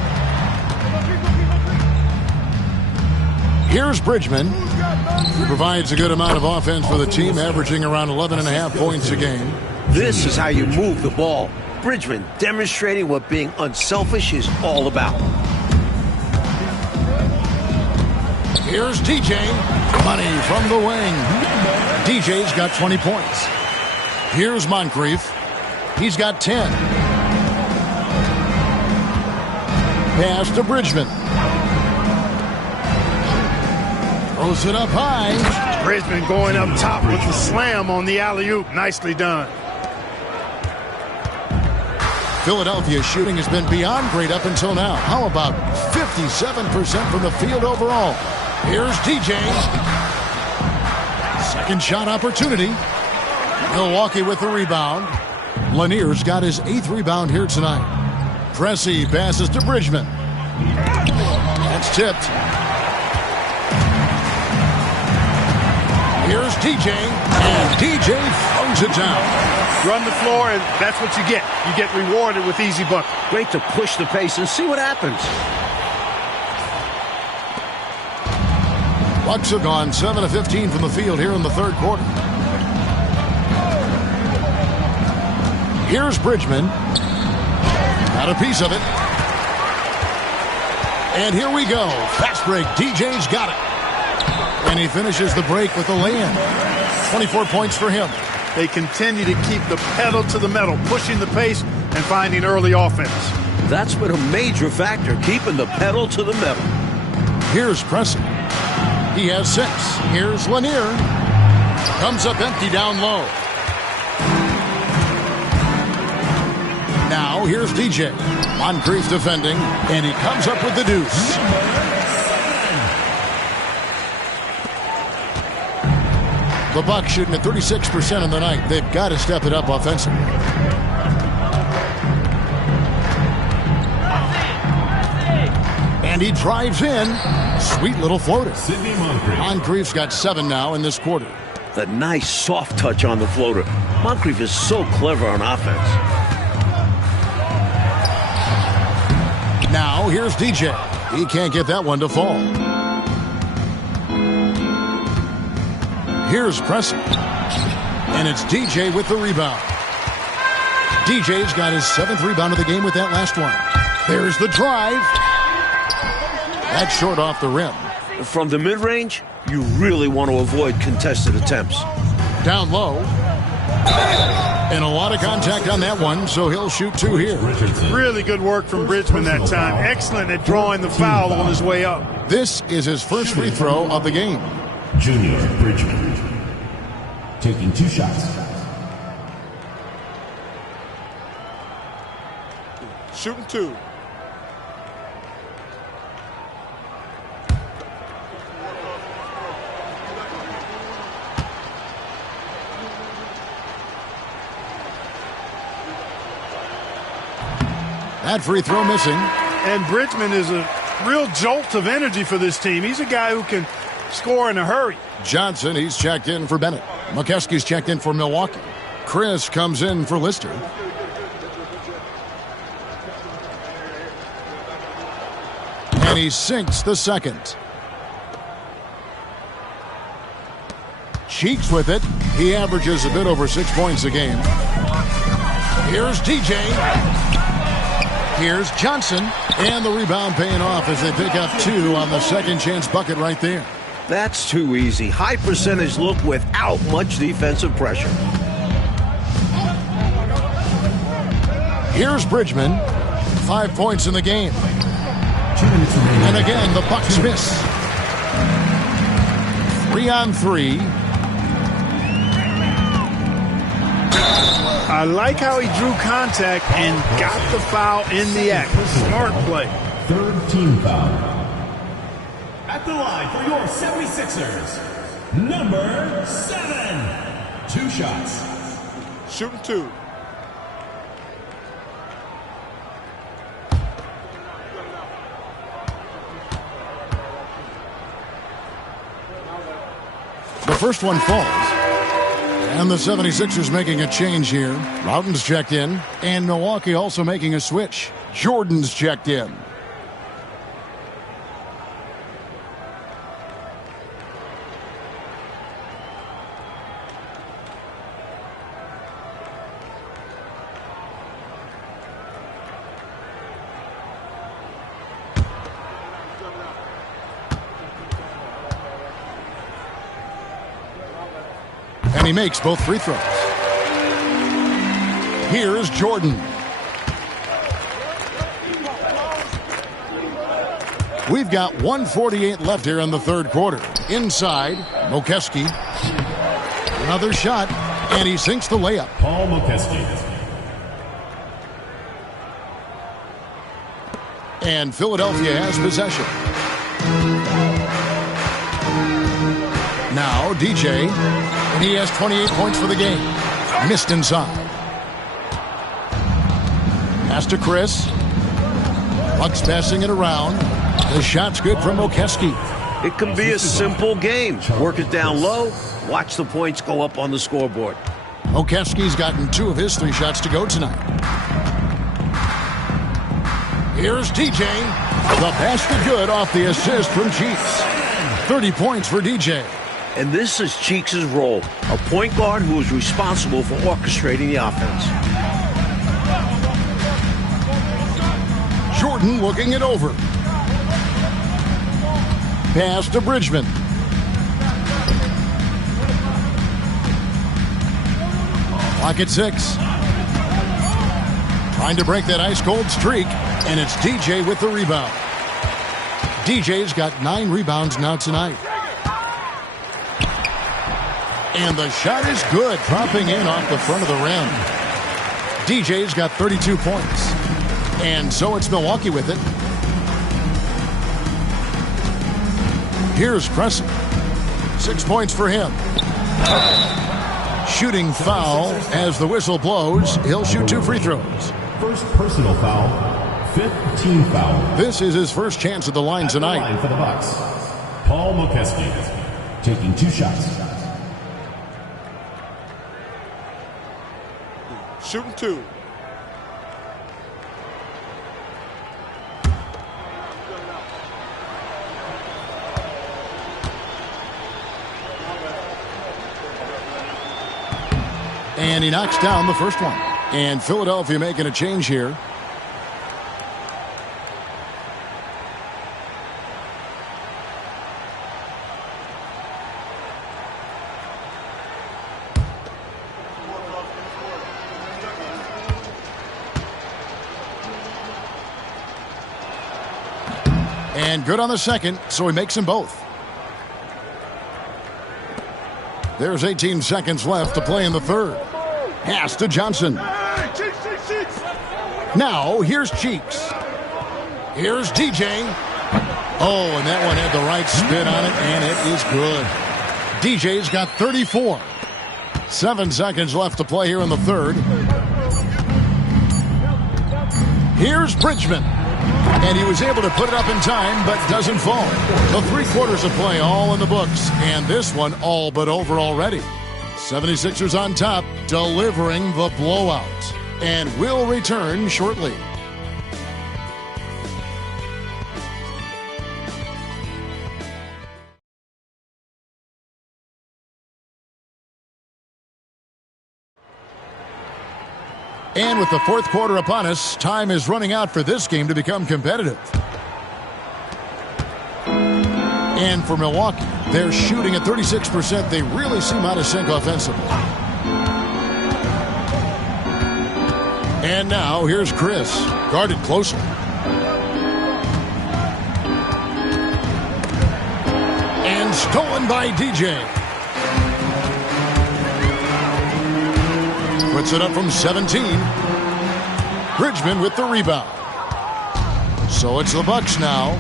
Here's Bridgman. He provides a good amount of offense for the team, averaging around 11.5 points a game. This is how you move the ball. Bridgman demonstrating what being unselfish is all about. Here's DJ. Money from the wing. DJ's got 20 points. Here's Moncrief. He's got 10. Pass to Bridgman. Throws it up high. Bridgman going up top with the slam on the alley-oop. Nicely done. Philadelphia's shooting has been beyond great up until now. How about 57% from the field overall? Here's DJ. Second shot opportunity. Milwaukee with the rebound. Lanier's got his 8th rebound here tonight. Pressey passes to Bridgman. That's tipped. Here's DJ, and DJ throws it down. Run the floor, and that's what you get. You get rewarded with easy buckets. Great to push the pace and see what happens. Bucks have gone 7 of 15 from the field here in the third quarter. Here's Bridgman. Got a piece of it. And here we go. Fast break. DJ's got it. And he finishes the break with the lay-in. 24 points for him. They continue to keep the pedal to the metal, pushing the pace and finding early offense. That's been a major factor, keeping the pedal to the metal. Here's Pressey. He has 6. Here's Lanier. Comes up empty down low. Now here's DJ. Moncrief defending, and he comes up with the deuce. The Bucks shooting at 36% in the night. They've got to step it up offensively. And he drives in. Sweet little floater. Moncrief's got 7 now in this quarter. The nice soft touch on the floater. Moncrief is so clever on offense. Now here's DJ. He can't get that one to fall. Here's Pressey. And it's DJ with the rebound. DJ's got his 7th rebound of the game with that last one. There's the drive. That's short off the rim. From the mid-range, you really want to avoid contested attempts. Down low. And a lot of contact on that one, so he'll shoot 2 here. Really good work from Bridgman that time. Excellent at drawing the foul on his way up. This is his first free throw of the game. Junior Bridgman taking 2 shots. Shooting 2. That free throw missing. And Bridgman is a real jolt of energy for this team. He's a guy who can score in a hurry. Johnson, he's checked in for Bennett. McKeskey's checked in for Milwaukee. Chris comes in for Lister. And he sinks the second. Cheeks with it. He averages a bit over 6 points a game. Here's DJ. Here's Johnson. And the rebound paying off as they pick up 2 on the second chance bucket right there. That's too easy. High percentage look without much defensive pressure. Here's Bridgman. 5 points in the game. And again, the Bucks miss. 3 on 3. I like how he drew contact and got the foul in the act. Smart play. 3rd team foul. At the line for your 76ers, number 7. 2 shots. Shooting 2. The first one falls. And the 76ers making a change here. Routen's checked in. And Milwaukee also making a switch. Jordan's checked in. And he makes both free throws. Here's Jordan. We've got 1:48 left here in the third quarter. Inside, MILWAUKEE. Another shot, and he sinks the layup. Paul MILWAUKEE. And Philadelphia has possession. Now DJ, and he has 28 points for the game. Missed inside. Pass to Chris. Bucks passing it around. The shot's good from MILWAUKEE. It can be a simple game. Work it down low. Watch the points go up on the scoreboard. MILWAUKEE's gotten 2 of his 3 shots to go tonight. Here's DJ. The basket good off the assist from Cheeks. 30 points for DJ. And this is Cheeks' role, a point guard who is responsible for orchestrating the offense. Jordan looking it over. Pass to Bridgman. Clock at 6. Trying to break that ice-cold streak, and it's DJ with the rebound. DJ's got 9 rebounds now tonight. And the shot is good, dropping in off the front of the rim. DJ's got 32 points. And so it's Milwaukee with it. Here's Crescent. 6 points for him. Shooting foul as the whistle blows. He'll shoot 2 free throws. First personal foul, 5th team foul. This is his first chance at the line tonight. Line for the Bucks. Paul MILWAKEE taking 2 shots. Shooting 2. And he knocks down the first one. And Philadelphia making a change here. And good on the second, so he makes them both. There's 18 seconds left to play in the third. Pass to Johnson. Now, here's Cheeks. Here's DJ. Oh, and that one had the right spin on it, and it is good. DJ's got 34. 7 seconds left to play here in the third. Here's Bridgman. And he was able to put it up in time, but doesn't fall. The 3 quarters of play all in the books, and this one all but over already. 76ers on top, delivering the blowout. And will return shortly. And with the fourth quarter upon us, time is running out for this game to become competitive. And for Milwaukee, they're shooting at 36%. They really seem out of sync offensively. And now here's Chris, guarded closely. And stolen by DJ. Puts it up from 17. Bridgman with the rebound. So it's the Bucks now.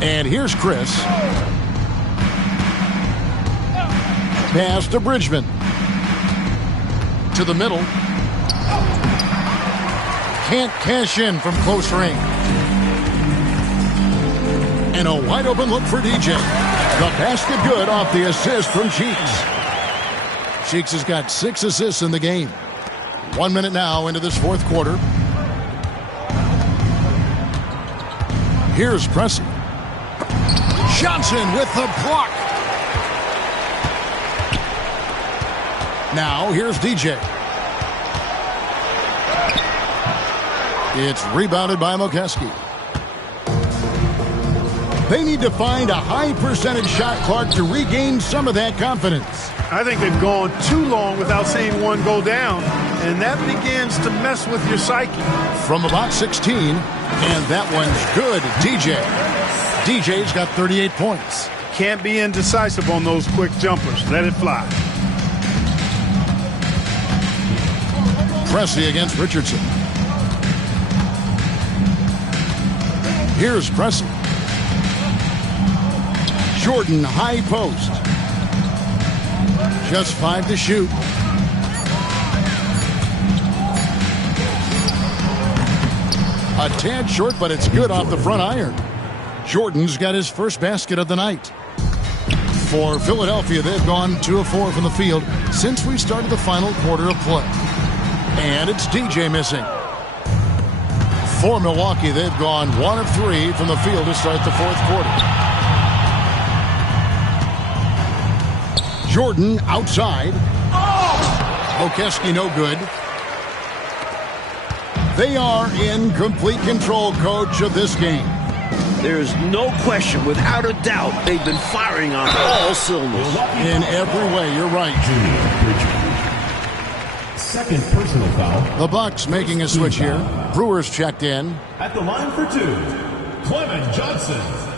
And here's Chris. Pass to Bridgman. To the middle. Can't cash in from close range. And a wide open look for DJ. The basket good off the assist from Cheeks. Cheeks has got 6 assists in the game. 1 minute now into this fourth quarter. Here's Pressey. Johnson with the block. Now here's DJ. It's rebounded by MILWAUKEE. They need to find a high percentage shot, Clark, to regain some of that confidence. I think they've gone too long without seeing one go down, and that begins to mess with your psyche. From about 16, and that one's good. DJ's got 38 points. Can't be indecisive on those quick jumpers. Let it fly. Pressey against Richardson. Here's Pressey. Jordan, high post. Just 5 to shoot. A tad short, but it's good off the front iron. Jordan's got his first basket of the night. For Philadelphia, they've gone 2 of 4 from the field since we started the final quarter of play. And it's DJ missing. For Milwaukee, they've gone 1 of 3 from the field to start the fourth quarter. Jordan outside. MILWAUKEE no good. They are in complete control, coach, of this game. There's no question, without a doubt, they've been firing on all cylinders. In every way, you're right. Second personal foul. The Bucks making a switch here. Brewers checked in. At the line for 2, Clement Johnson.